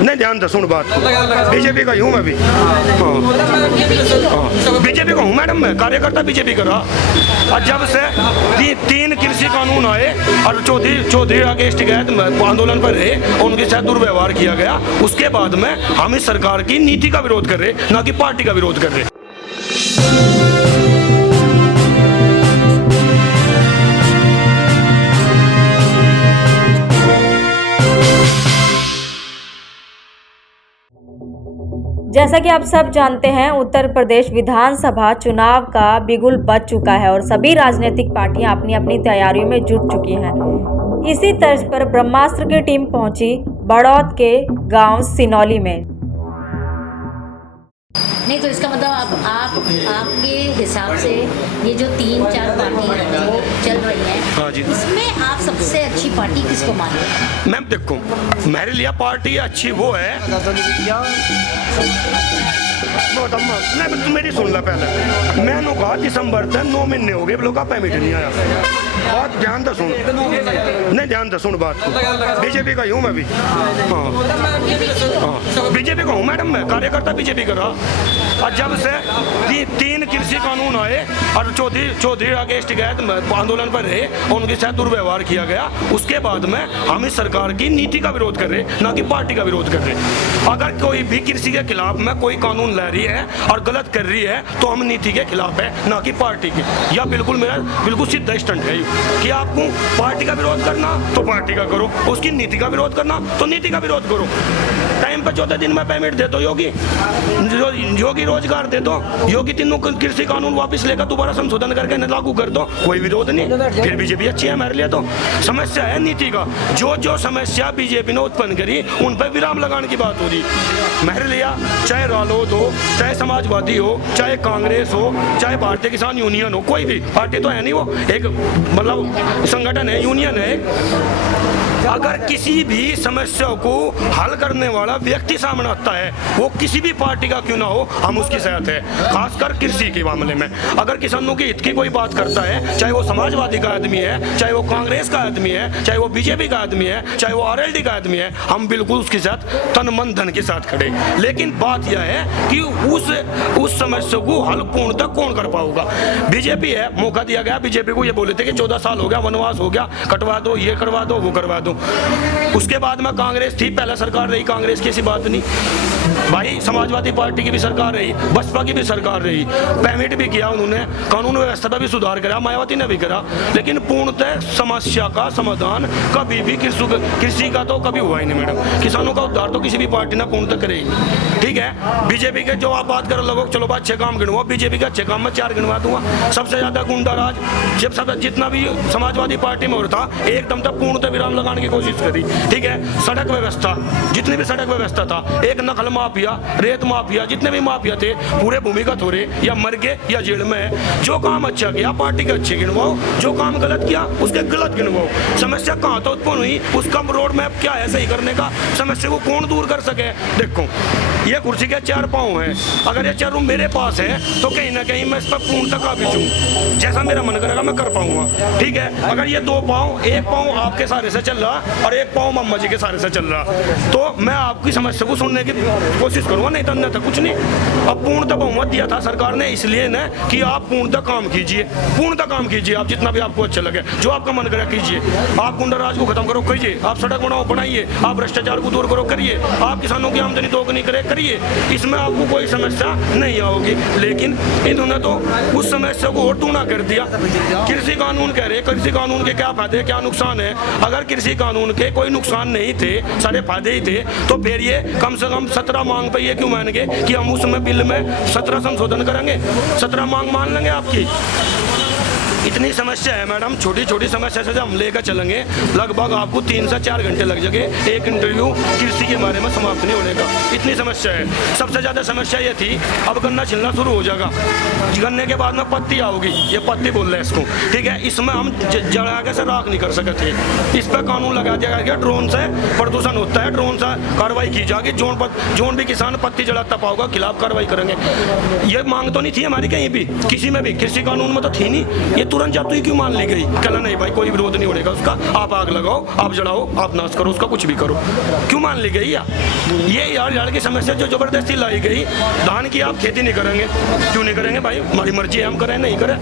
नहीं ध्यान दे सुन बात को, बीजेपी का ही हूँ मैं भी। हाँ बीजेपी का हूँ मैडम, मैं कार्यकर्ता बीजेपी का रहा। और जब से तीन कृषि कानून आए और चौधरी राकेश टिकैत आंदोलन पर रहे, उनके साथ दुर्व्यवहार किया गया, उसके बाद में हम इस सरकार की नीति का विरोध कर रहे, ना कि पार्टी का विरोध कर रहे। जैसा कि आप सब जानते हैं, उत्तर प्रदेश विधानसभा चुनाव का बिगुल बज चुका है और सभी राजनीतिक पार्टियां अपनी अपनी तैयारियों में जुट चुकी हैं। इसी तर्ज पर ब्रह्मास्त्र की टीम पहुंची बड़ौद के गांव सिनौली में। नहीं तो इसका मतलब आपके हिसाब से ये जो 3-4 पार्टियां जो चल रही हैं, हाँ जी, इसमें आप सबसे अच्छी पार्टी किसको मानते? मैम देखो, मेरे लिए पार्टी अच्छी वो है, नहीं तुम मेरी सुन ला पहले। मैंने कहा दिसंबर तक 9 महीने हो गए, लोग का पेमेंट नहीं आया। बात ध्यान से सुन, नहीं ध्यान से सुन बात को, बीजेपी का ही हूँ मैं भी। हाँ बीजेपी का हूँ मैडम, मैं कार्यकर्ता बीजेपी का रहा। और जब से तीन कृषि कानून आए और चौधरी राकेश टिकैत आंदोलन पर रहे, उनके साथ दुर्व्यवहार किया गया, उसके बाद में हम इस सरकार की नीति का विरोध कर रहे, ना कि पार्टी का विरोध कर रहे। अगर कोई भी कृषि के खिलाफ में कोई कानून ला रही है और गलत कर रही है, तो हम नीति के खिलाफ है, ना कि पार्टी की। या बिल्कुल मेरा बिल्कुल सीधा स्टैंड है कि आपको पार्टी का विरोध करना तो पार्टी का करो, उसकी नीति का विरोध करना तो नीति का विरोध करो। टाइम पर 14 दिन में पेमेंट दे दो, योगी रोजगार दे दो, योगी तीनों कृषि कानून वापस लेकर दोबारा संशोधन करके लागू कर दो, कोई विरोध नहीं, फिर बीजेपी अच्छी है हमारे लिए। तो समस्या है नीति का, जो समस्या बीजेपी ने उत्पन्न करी उन पर विराम लगाने की बात हो रही मेरे लिए। चाहे रालोद हो, चाहे समाजवादी हो, चाहे कांग्रेस हो, चाहे भारतीय किसान यूनियन हो, कोई भी पार्टी तो है नहीं, वो एक मतलब संगठन है, यूनियन है। अगर किसी भी समस्या को हल करने वाला व्यक्ति सामने आता है, वो किसी भी पार्टी का क्यों ना हो, हम उसके साथ है। खासकर कृषि के मामले में अगर किसानों के हित की कोई बात करता है, चाहे वो समाजवादी का आदमी है, चाहे वो कांग्रेस का आदमी है, चाहे वो बीजेपी का आदमी है, चाहे वो आरएलडी का आदमी है, हम बिल्कुल उसके साथ तन मन धन के साथ खड़े। लेकिन बात यह है कि उस समस्या को हल कौन तक कौन कर पाऊंगा। बीजेपी है, मौका दिया गया बीजेपी को, ये बोले थे कि 14 साल हो गया, वनवास हो गया, कटवा दो, ये करवा दो, वो करवा दो। उसके बाद में कांग्रेस थी, पहला सरकार रही कांग्रेस की, ऐसी बात नहीं भाई, समाजवादी पार्टी की भी सरकार रही, बसपा की भी सरकार रही, पेमेंट भी किया उन्होंने, कानून व्यवस्था पर भी सुधार करा, मायावती ने भी करा, लेकिन पूर्णतः समस्या का समाधान कभी भी कृषि का तो कभी हुआ ही नहीं मैडम। किसानों का उद्धार तो किसी भी पार्टी ने पूर्णतः करे। ठीक है, बीजेपी के जो आप बात कर लोगों, चलो बात 6 काम गिनवा, बीजेपी का 6 काम में 4 गिनवा दूंगा। सबसे ज्यादा गुंडा राज जब सब जितना भी समाजवादी पार्टी में होता, एकदम तक पूर्णतः विराम लगाने की कोशिश करी। ठीक है, सड़क व्यवस्था, जितनी भी सड़क व्यवस्था था, एक नकल माफिया, रेत माफिया, जितने भी माफिया थे पूरे भूमिगत हो रहे, या मर गए या जेल में है। जो काम अच्छा किया पार्टी के अच्छे गिनवाओ, जो काम गलत किया उसके गलत गिनवाओ। समस्या कहाँ तो उत्पन्न हुई, उसका रोड मैप क्या है सही करने का, समस्या को कौन दूर कर सके। देखो ये कुर्सी के 4 पाँव हैं, अगर ये 4 मेरे पास है तो कहीं ना कहीं मैं इस पर पूर्णतः काबिज हूँ, जैसा मेरा मन करेगा मैं कर पाऊंगा। ठीक है, अगर ये 2 पाँव, एक पाँव आपके सहारे से चल रहा और एक पाँव मम्मा जी के सहारे से चल रहा, तो मैं आपकी समस्या को सुनने की कोशिश करूंगा, नहीं तो अन्यथा कुछ नहीं। अब पूर्णतः बहुमत दिया था सरकार ने इसलिए न कि आप पूर्णतः काम कीजिए, पूर्णतः काम कीजिए, आप जितना भी आपको अच्छा लगे, जो आपका मन करे कीजिए। आप गुंडा राज को खत्म करो, कीजिए, आप सड़क बनाओ, बनाइए, आप भ्रष्टाचार को दूर करो, करिए, आप किसानों की आमदनी दोगुनी करे, करिए, इसमें आपको कोई समस्या नहीं आओगी। लेकिन इन्होंने तो उस समस्या को और टूना कर दिया। कृषि कानून कह रहे, कृषि कानून के क्या फायदे क्या नुकसान है। अगर कृषि कानून के कोई नुकसान नहीं थे, सारे फायदे ही थे, तो फिर ये कम से कम 17 मांग पे ये क्यों मान गए कि हम उसमें बिल में 17 संशोधन करेंगे, 17 मांग मान लेंगे आपकी। इतनी समस्या है मैडम, छोटी छोटी समस्या से हम लेकर चलेंगे, लगभग आपको 3 से 4 घंटे लग जाएंगे एक इंटरव्यू कृषि के बारे में समाप्त नहीं होने का, इतनी समस्या है। सबसे ज़्यादा समस्या ये थी, अब गन्ना छिलना शुरू हो जाएगा, गन्ने के बाद में पत्ती आओगी, ये पत्ती बोल रहे हैं इसको। ठीक है, इसमें हम जला के से राख नहीं कर सकते थे, इस पर कानून लगा दिया गया, ड्रोन से प्रदूषण होता है, ड्रोन से कार्रवाई की जाएगी, जोन भी किसान पत्ती जलाता पाओगा खिलाफ कार्रवाई करेंगे। ये मांग तो नहीं थी हमारी कहीं भी, किसी में भी, कृषि कानून में तो थी नहीं, ये तुरंत जाते ही क्यों मान ली गई? कहला नहीं भाई कोई विरोध नहीं होने का उसका, आप आग लगाओ, आप जलाओ, आप नाश करो, उसका कुछ भी करो। क्यों मान ली गई यार? ये यार जड़ की समस्या जो जबरदस्ती लाई गई। धान की आप खेती नहीं करेंगे, क्यों नहीं करेंगे भाई? हमारी मर्जी है, हम करें नहीं करें।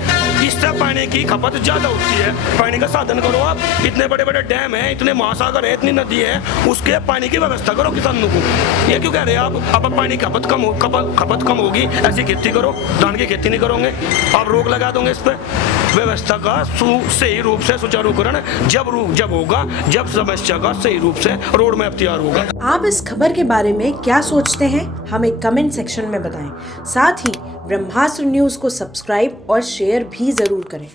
इससे पानी की खपत ज्यादा होती है, पानी का साधन करो आप। इतने बड़े बड़े डैम है, इतने महासागर है, इतनी नदी है, उसके पानी की व्यवस्था करो किसानों को। ये क्यों कह रहे हैं आप? अब पानी खपत कम होगी, ऐसी खेती करो। धान की खेती नहीं करोगे, आप रोक लगा दोगे इस पर। व्यवस्था का सही रूप से सुचारूकरण जब होगा, जब समस्या का सही रूप से रोड मैप तैयार होगा। आप इस खबर के बारे में क्या सोचते हैं, हमें कमेंट सेक्शन में बताएं। साथ ही ब्रह्मास्त्र न्यूज को सब्सक्राइब और शेयर भी जरूर करें।